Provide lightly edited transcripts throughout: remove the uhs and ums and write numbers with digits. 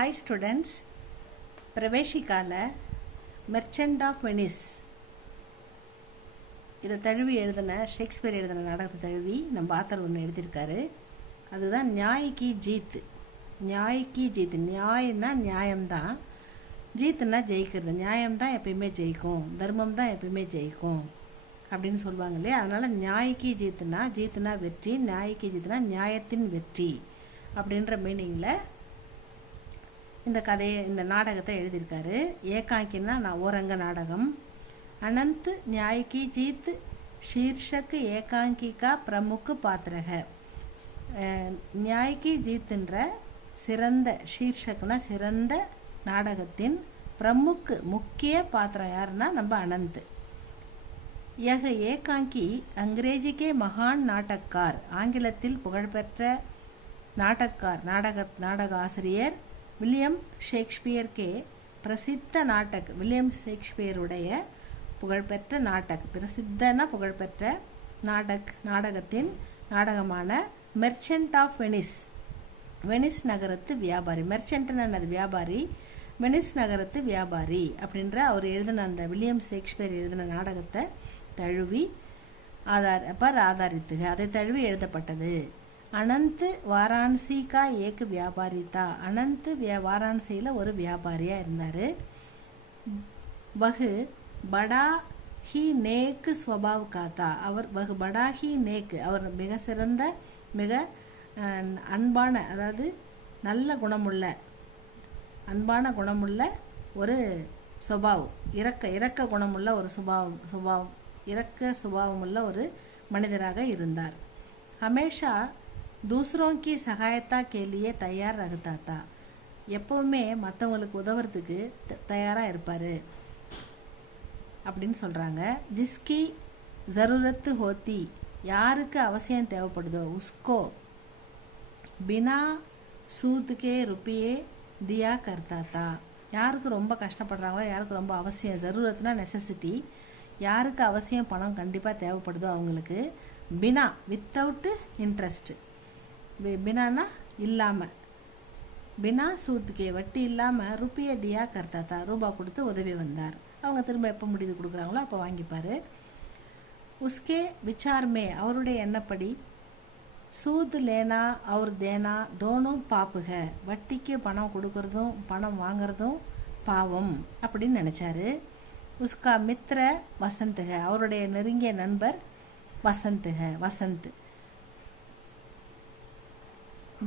Hi students, பிரவேசிக்கால merchant of Venice இதை தழுவி எழுதின ஷேக்ஸ்பியர் எழுதின நாடகத்தை தழுவி நம்ம ஆத்தர் ஒன்று எழுதியிருக்காரு. அதுதான் நியாய்க்கு ஜீத். நியாய்க்கு ஜீத், நியாயம்னா நியாயம்தான், ஜீத்துன்னா ஜெயிக்கிறது. நியாயம்தான் எப்பயுமே ஜெயிக்கும், தர்மம் தான் எப்பயுமே ஜெயிக்கும் அப்படின்னு சொல்லுவாங்க இல்லையா. அதனால் நியாய்க்கு ஜீத்துனா வெற்றி, நியாய்க்கு ஜீத்துனா நியாயத்தின் வெற்றி அப்படின்ற மீனிங்கில் இந்த கதையை, இந்த நாடகத்தை எழுதியிருக்காரு. ஏகாங்கின்னா நான் ஓரங்க நாடகம். அனந்த் நியாய்க்கு ஜீத் ஷீர்ஷக் ஏகாங்கிகா பிரமுக் பாத்திரக. நியாய்க்கு ஜீத்துன்ற சிறந்த, ஷீர்ஷக்னா சிறந்த நாடகத்தின் பிரமுக் முக்கிய பாத்திரம் யாருன்னா நம்ம அனந்த். யக ஏகாங்கி அங்கிரேஜிக்கே மகான் நாடகக்கார், ஆங்கிலத்தில் புகழ்பெற்ற நாடகக்கார், நாடக ஆசிரியர் வில்லியம் ஷேக்ஸ்பியர் கே பிரசித்த நாடக். வில்லியம் ஷேக்ஸ்பியருடைய புகழ்பெற்ற நாடக், பிரசித்தன புகழ்பெற்ற நாடகத்தின் நாடகமான மெர்ச்சன்ட் ஆஃப் வெனிஸ். வெனிஸ் நகரத்து வியாபாரி. மெர்ச்சன்ட்னு அது வியாபாரி, வெனிஸ் நகரத்து வியாபாரி அப்படின்ற அவர் எழுதின அந்த வில்லியம் ஷேக்ஸ்பியர் எழுதின நாடகத்தை தழுவி ஆதாரித்துக, அதை தழுவி எழுதப்பட்டது. அனந்த் வாராணசி கா ஏக் வியாபாரி தா. அனந்த் வாராணசியில் ஒரு வியாபாரியாக இருந்தார். வகு படா he நேக் ஸ்வபாவ் Katha. Our வகு Bada he நேக், அவர் மிக சிறந்த, மிக அன்பான, அதாவது நல்ல குணமுள்ள, அன்பான குணமுள்ள ஒரு சுபாவ், இரக்க குணமுள்ள ஒரு இரக்க சுபாவமுள்ள ஒரு மனிதராக இருந்தார். ஹமேஷா दूसरों की सहायता के लिए तैयार रहता था. எப்போவுமே மற்றவங்களுக்கு உதவுறதுக்கு தயாராக இருப்பார் அப்படின்னு சொல்கிறாங்க. ஜிஸ்கி ஜரூரத்து ஹோத்தி, யாருக்கு அவசியம் தேவைப்படுதோ உஸ்கோ பினா சூதுக்கே ருப்பியே தியா கர்த்தா தா. யாருக்கு ரொம்ப கஷ்டப்படுறாங்களோ, யாருக்கு ரொம்ப அவசியம், ஜரூரத்துனா நெசசிட்டி, யாருக்கு அவசியம் பணம் கண்டிப்பாக தேவைப்படுதோ அவங்களுக்கு, பினா வித்தவுட்டு இன்ட்ரெஸ்ட், பினானா இல்லாமல், பினா சூத்துக்கே வட்டி இல்லாமல் ருப்பியை தியா கர்த்தா, ரூபா கொடுத்து உதவி வந்தார். அவங்க திரும்ப எப்போ முடிவு கொடுக்குறாங்களோ அப்போ வாங்கிப்பார். உஸ்கே விசார்மே, அவருடைய எண்ணப்படி, சூத் லேனா அவர் தேனா தோனும் பாப்புக, வட்டிக்கு பணம் கொடுக்கறதும் பணம் வாங்கிறதும் பாவம் அப்படின்னு நினச்சாரு. உஸ்கா மித்ர வசந்துக, அவருடைய நெருங்கிய நண்பர் வசந்த்.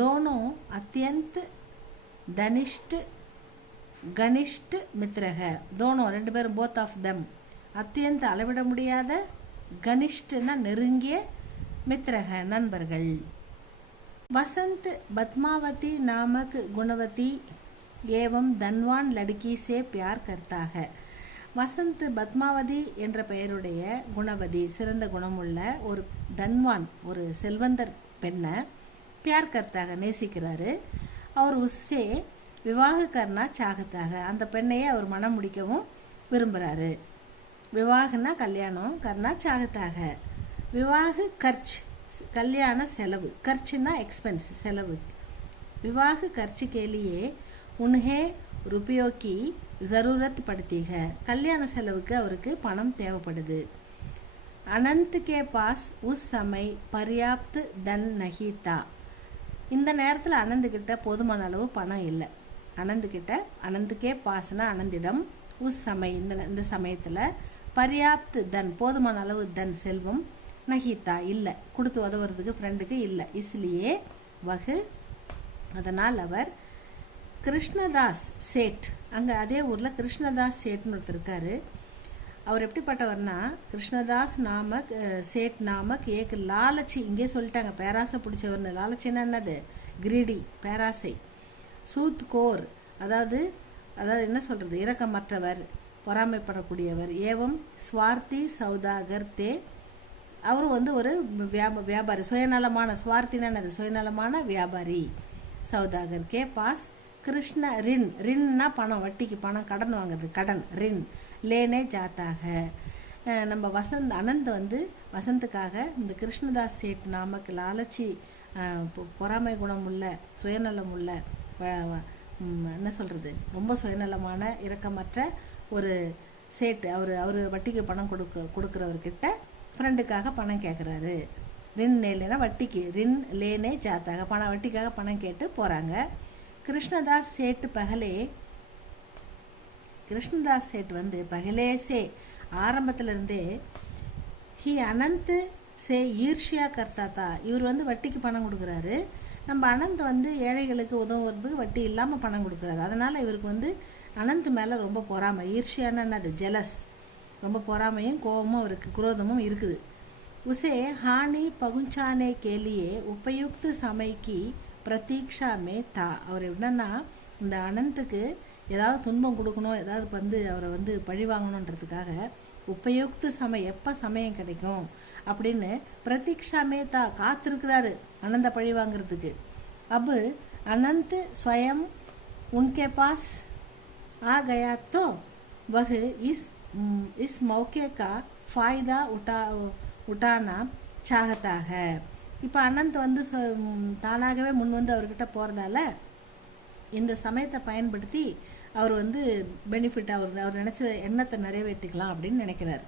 दोनों अत्यंत घनिष्ठ मित्र है. दोनों ரெண்டு பேரும் both of them அத்தியந்த அளவிட முடியாத, கனிஷ்டனா நெருங்கிய, மித்ரக நண்பர்கள். வசந்த் பத்மாவதி नामक गुणवती एवं धनवान लड़की से प्यार करता है. வசந்த் பத்மாவதி என்ற பெயருடைய குணவதி, சிறந்த குணமுள்ள ஒரு தன்வான், ஒரு செல்வந்தர் பெண்ணை प्यार करता है நேசிக்கிறாரு. அவர் உஸ்ஸே விவாக கர்னா சாகத்தாக, அந்த பெண்ணையே அவர் மனம் முடிக்கவும் விரும்புகிறாரு. விவாகனா கல்யாணம், கர்னா சாகத்தாக விவாக கர்ச், கல்யாண செலவு, கர்ச்சுனா எக்ஸ்பென்ஸ் செலவு. விவாக கர்ச்சு கேலியே உன்ஹே ருப்பியோ கி ஜரூரத் படுத்தீக, கல்யாண செலவுக்கு அவருக்கு பணம் தேவைப்படுது. அனந்த் கே பாஸ் உஸ் சமய் பர்யாப்த் தன் நஹி தா. இந்த நேரத்தில் அனந்துக்கிட்ட போதுமான அளவு பணம் இல்லை. அனந்துக்கே பாஸ்னா அனந்திடம், உஸ் சமய் இந்த சமயத்தில், பர்யாப்த் தன் போதுமான அளவு தன் செல்வம், நஹிதா இல்லை, கொடுத்து உதவுறதுக்கு ஃப்ரெண்டுக்கு இல்லை. இஸ்லியே வகு, அதனால் அவர் கிருஷ்ணதாஸ் சேட், அங்கே அதே ஊரில் கிருஷ்ணதாஸ் சேட்னு ஒருத்தர் இருக்கார். அவர் எப்படிப்பட்டவர்னா, கிருஷ்ணதாஸ் நாமக் சேட் நாமக் ஏக் லாலச்சி, இங்கே சொல்லிட்டாங்க பேராசை பிடிச்சவர்னு. லாலச்சின்னா என்னது, கிரீடி, பேராசை. சூத் கோர், அதாவது என்ன சொல்கிறது, இரக்கமற்றவர், பொறாமைப்படக்கூடியவர். ஏவம் ஸ்வார்த்தி சௌதாகர் தே, அவர் ஒரு வியாபாரி, சுயநலமான, ஸ்வார்த்தினா என்னது, சுயநலமான வியாபாரி. Saudagar K pass Krishna Rinnah பணம், வட்டிக்கு பணம், கடன் வாங்குறது, கடன், ரின் லேனே ஜாத்தாக. நம்ம அனந்த் வசந்துக்காக இந்த கிருஷ்ணதாஸ் சேட் நாமக்கு லாலச்சி, பொறாமை குணம் உள்ள, சுயநலம் உள்ள என்ன சொல்கிறது, ரொம்ப சுயநலமான இரக்கமற்ற ஒரு சேட்டு. அவர் வட்டிக்கு பணம் கொடுக்குறவர்கிட்ட ஃப்ரெண்டுக்காக பணம் கேட்குறாரு. ரின் லேனா வட்டிக்கு, ரின் லேனே ஜாத்தாக வட்டிக்காக பணம் கேட்டு போகிறாங்க. கிருஷ்ணதாஸ் சேட்டு கிருஷ்ணதாஸ் சேட் வந்து பகலேசே ஆரம்பத்திலேருந்தே ஹி அனந்த் சே ஈர்ஷியா கர்த்தாத்தா. இவர் வந்து வட்டிக்கு பணம் கொடுக்குறாரு. நம்ம அனந்த் வந்து ஏழைகளுக்கு உதவுறதுக்கு வட்டி இல்லாமல் பணம் கொடுக்குறாரு. அதனால் இவருக்கு வந்து அனந்த் மேலே ரொம்ப பொறாமை. ஈர்ஷியான்னு என்னது, ஜெலஸ். ரொம்ப பொறாமையும் கோபமும் அவருக்கு, குரோதமும் இருக்குது. உசே ஹானி பகுஞ்சானே கேலியே உபயுக்த சமைக்கு பிரதீக்ஷா மே தா. அவர் என்னன்னா இந்த அனந்துக்கு ஏதாவது துன்பம் கொடுக்கணும், ஏதாவது வந்து அவரை வந்து பழி வாங்கணுன்றதுக்காக உபயுக்த சமயம், எப்போ சமயம் கிடைக்கும் அப்படின்னு பிரதீக்ஷா மேத்தா காத்திருக்கிறாரு அனந்த பழி வாங்கிறதுக்கு. அப் அனந்த் ஸ்வயம் உன்கே பாஸ் ஆ கயா தோ வஹ் இஸ் மௌகே கா ஃபாய்தா உட்டானா சாகத்தாக. இப்போ அனந்த் வந்து தானாகவே முன் வந்து அவர்கிட்ட போகிறதால இந்த சமயத்தை பயன்படுத்தி அவர் வந்து பெனிஃபிட், அவர் நினச்ச எண்ணத்தை நிறைவேற்றிக்கலாம் அப்படின்னு நினைக்கிறார்.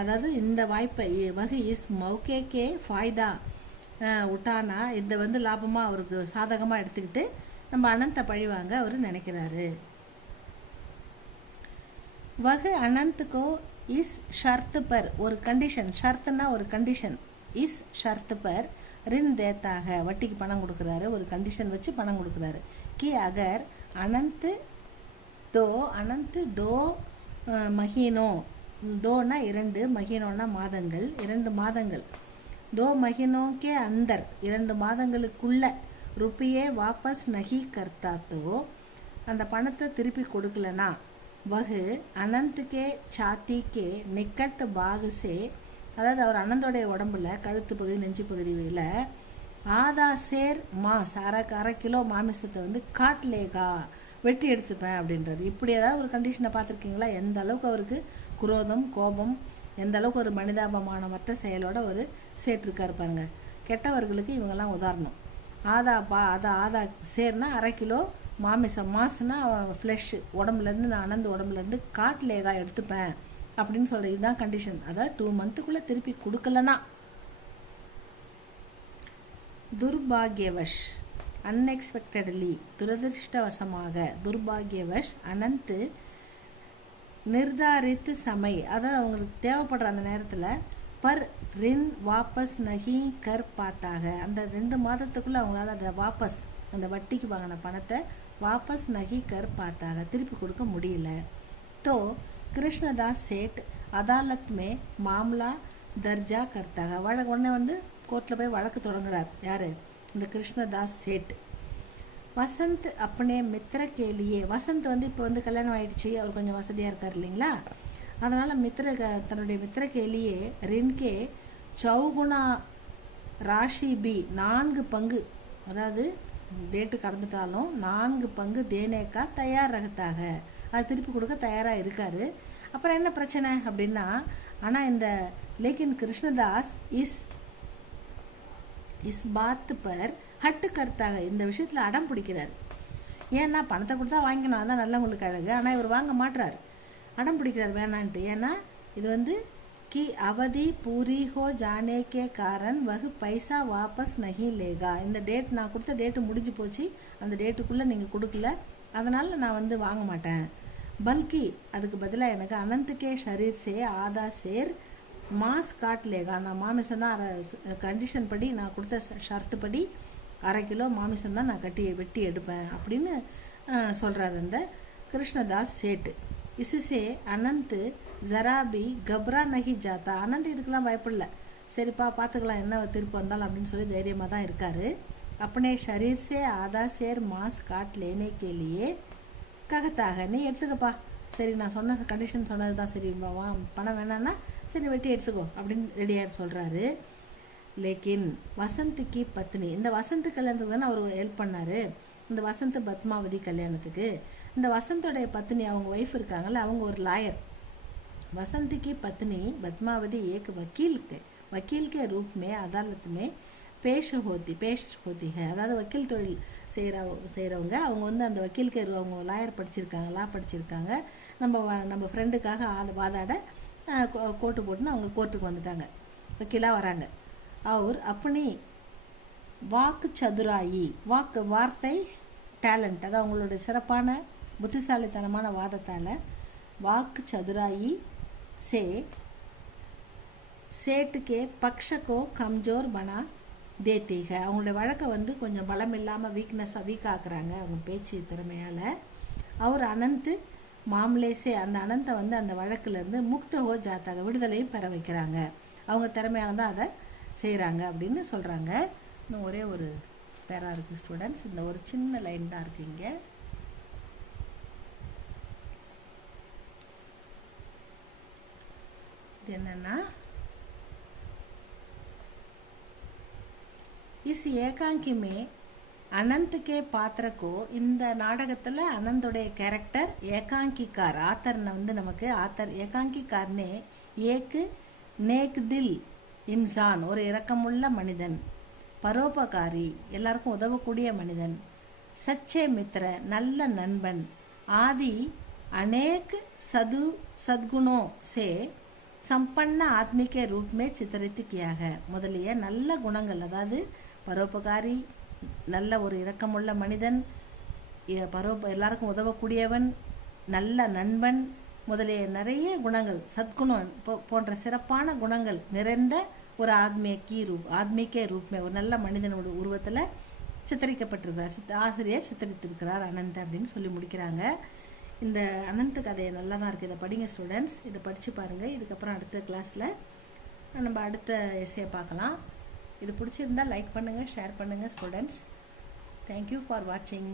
அதாவது இந்த வாய்ப்பை வகை இஸ் மௌகே ஃபாய்தா உட்டானா, இந்த வந்து லாபமாக அவருக்கு சாதகமாக எடுத்துக்கிட்டு நம்ம அனந்தை பழிவாங்க அவர் நினைக்கிறாரு. வகு அனந்த்கோ இஸ் ஷர்த்து பர், ஒரு கண்டிஷன், ஷர்த்துனா ஒரு கண்டிஷன், இஸ் ஷர்த்து பர் ரின் தேத்தாக, வட்டிக்கு பணம் கொடுக்குறாரு, ஒரு கண்டிஷன் வச்சு பணம் கொடுக்குறாரு. கி அகர் அனந்த் தோ மஹீனோ, தோனா 2, மஹீனோனா மாதங்கள், 2 மாதங்கள், தோ மஹீனோக்கே அந்தர் 2 மாதங்களுக்குள்ள ருப்பியே வாபஸ் நஹி கர்த்தாத்தோ, அந்த பணத்தை திருப்பி கொடுக்கலனா வகு அனந்த்கே சாத்திக்கே நிக்கட் பாகுசே, அதாவது அவர் அனந்தோடைய உடம்புல கழுத்து பகுதி நெஞ்சு பகுதியில் ஆதா சேர் மாஸ், அரை கிலோ மாமிசத்தை வந்து காட்லேகா வெட்டி எடுத்துப்பேன் அப்படின்றாரு. இப்படி ஏதாவது ஒரு கண்டிஷனை பார்த்துருக்கீங்களா? எந்த அளவுக்கு அவருக்கு குரோதம், கோபம், எந்த அளவுக்கு ஒரு மனிதாபமானமற்ற செயலோட ஒரு சேட்டிருக்காரு பாருங்க. கெட்டவர்களுக்கு இவங்கெல்லாம் உதாரணம். ஆதா சேர்னா அரை கிலோ மாமிசம், மாசுனா ஃப்ளெஷ், உடம்புலேருந்து, நான் அனந்த உடம்புலேருந்து காட்லேகா எடுத்துப்பேன் அப்படின்னு சொல்கிற இதுதான் கண்டிஷன். அதாவது 2 மந்த்துக்குள்ளே திருப்பி கொடுக்கலனா. துர்பாகியவஷ், அன்எக்ஸ்பெக்டட்லி, துரதிருஷ்டவசமாக, துர்பாகியவஷ் அனந்த் நிர்தாரித்து சமை, அதாவது அவங்களுக்கு தேவைப்படுற அந்த நேரத்தில் பர் ரின் வாபஸ் நஹி கர் பாத்தாக, அந்த 2 மாதத்துக்குள்ளே அவங்களால அதை வாபஸ், அந்த வட்டிக்கு வாங்கின பணத்தை வாபஸ் நஹி கர் பாத்தாக திருப்பி கொடுக்க முடியல. தோ கிருஷ்ணதாஸ் சேட் அதாலத் மே மாம்லா தர்ஜா கர்த்தாக, உடனே வந்து கோர்ட்டில் போய் வழக்கு தொடங்குறார். யார்? இந்த கிருஷ்ணதாஸ் சேட். வசந்த் அப்பனே மித்திர கேலியே, வசந்த் வந்து இப்போ வந்து கல்யாணம் ஆயிடுச்சு, அவர் கொஞ்சம் வசதியாக இருக்கார் இல்லைங்களா, அதனால் தன்னுடைய மித்திர கேலியே ரின்கே சௌகுணா ராஷி பி 4 பங்கு, அதாவது டேட்டு கடந்துட்டாலும் 4 பங்கு தேனேக்கா தயார் ரகத்தாக, அது திருப்பி கொடுக்க தயாராக இருக்கார். அப்புறம் என்ன பிரச்சனை அப்படின்னா, ஆனால் இந்த லேக்கின் கிருஷ்ணதாஸ் இஸ் பாத் பர் ஹட்டு கர்த்தாக, இந்த விஷயத்தில் அடம் பிடிக்கிறார். ஏன்னா பணத்தை கொடுத்தா வாங்கிக்கணும், அதான் நல்லவங்களுக்கு அழகு. ஆனால் இவர் வாங்க மாட்டுறார், அடம் பிடிக்கிறார் வேணான்ட்டு. ஏன்னா இது வந்து கி அவதி பூரி ஹோ ஜானே கே காரன் வகு பைசா வாபஸ் நஹி லேகா, இந்த டேட் நான் கொடுத்த டேட்டு முடிஞ்சு போச்சு, அந்த டேட்டுக்குள்ளே நீங்கள் கொடுக்கல, அதனால் நான் வந்து வாங்க மாட்டேன். பல்கி அதுக்கு பதிலாக எனக்கு அனந்த்கே ஷரீர் சே ஆதா சேர் மாஸ் காட் லேகா, நான் மாமிசம் தான் கண்டிஷன் படி, நான் கொடுத்த ஷர்த்து படி அரை கிலோ மாமிசம் தான் நான் வெட்டி எடுப்பேன் அப்படின்னு சொல்கிறார் அந்த கிருஷ்ணதாஸ் சேட்டு. இசுசே அனந்த் ஜராபி கப்ரா நஹி ஜாத்தா, அனந்த் இதுக்கெல்லாம் பயப்படல, சரிப்பா பார்த்துக்கலாம் என்ன திருப்பி வந்தாலும் அப்படின்னு சொல்லி தைரியமாக தான் இருக்கார். अपने शरीर से आधा शेर मांस काट लेने के लिए ககத்தாக, நீ எடுத்துக்கப்பா, சரி நான் சொன்ன கண்டிஷன் சொன்னது தான், சரி வா பணம் வேணான்னா சரி வெட்டி எடுத்துக்கோ அப்படின்னு ரெடியார் சொல்கிறாரு. லேக்கின் வசந்துக்கு பத்னி, இந்த வசந்த் கல்யாணத்துக்கு தானே அவர் ஹெல்ப் பண்ணார், இந்த வசந்த் பத்மாவதி கல்யாணத்துக்கு. இந்த வசந்தோடைய பத்னி, அவங்க ஒய்ஃப் இருக்காங்கல்ல, அவங்க ஒரு லாயர். वसंत की पत्नी पद्मावती एक वकील के रूप में अदालत में பேஷ் ஹோத்திக, அதாவது வக்கீல் தொழில் செய்கிறவங்க. அவங்க வந்து அந்த வக்கீலுக்கு அவங்க லாயர் படிச்சிருக்காங்க, லா படிச்சிருக்காங்க. நம்ம ஃப்ரெண்டுக்காக வாதாட கோட்டு போட்டுன்னு அவங்க கோர்ட்டுக்கு வந்துட்டாங்க, வக்கீலாக வராங்க. அவர் அப்பனி வாக்கு சதுராயி, வார்த்தை டேலண்ட், அதாவது அவங்களுடைய சிறப்பான புத்திசாலித்தனமான வாதத்தால் வாக்கு சதுராயி சேட்டுக்கே பக்ஷக்கோ கம்ஜோர் பனா தேத்தீக, அவங்களுடைய வழக்கை வந்து கொஞ்சம் பலம் இல்லாமல் வீக்காக்குறாங்க அவங்க பேச்சு திறமையால். அவர் அனந்த் மாம்லேசே, அந்த அனந்தை வந்து அந்த வழக்கிலேருந்து முக்த ஹோ ஜாத்தாக, விடுதலையும் பெற வைக்கிறாங்க. அவங்க திறமையால தான் அதை செய்கிறாங்க அப்படின்னு சொல்கிறாங்க. இன்னும் ஒரே ஒரு பேரா இருக்குது ஸ்டூடெண்ட்ஸ், இந்த ஒரு சின்ன லைன் தான் இருக்குது இங்கே. இது என்னன்னா, இஸ் ஏகாங்கிமே அனந்த்கே பாத்திரக்கோ, இந்த நாடகத்தில் அனந்தோடைய கேரக்டர் ஏகாங்கிக்கார், ஆத்தர் வந்து நமக்கு ஆத்தர் ஏகாங்கிக்கார்னே ஏக்கு நேக் தில் இன்சான், ஒரு இரக்கமுள்ள மனிதன், பரோபகாரி, எல்லாருக்கும் உதவக்கூடிய மனிதன், சச்சே மித்ர, நல்ல நண்பன், ஆதி அநேக் சத்குணோ சே சம்பன்ன ஆத்மிக ரூப்மே சித்தரித்துக்கியாக, முதலிய நல்ல குணங்கள், அதாவது பரோபகாரி, நல்ல ஒரு இரக்கமுள்ள மனிதன், எல்லாருக்கும் உதவக்கூடியவன், நல்ல நண்பன் முதலிய நிறைய குணங்கள், சத்குணம் போன்ற சிறப்பான குணங்கள் நிறைந்த ஒரு ஆத்மீக ரூப்மே, ஒரு நல்ல மனிதனோட உருவத்தில் சித்தரிக்கப்பட்டிருக்கிறார், ஆசிரியர் சித்தரித்திருக்கிறார் அனந்த் அப்படின்னு சொல்லி முடிக்கிறாங்க. இந்த அனந்த் கதையை நல்லா தான் இருக்குது, இதை படிங்க ஸ்டூடெண்ட்ஸ், இதை படித்து பாருங்கள். இதுக்கப்புறம் அடுத்த கிளாஸில் நம்ம அடுத்த எஸ்ஸே பார்க்கலாம். இது பிடிச்சிருந்தால் லைக் பண்ணுங்கள், ஷேர் பண்ணுங்கள் ஸ்டூடெண்ட்ஸ். தேங்க்யூ ஃபார் வாட்சிங்.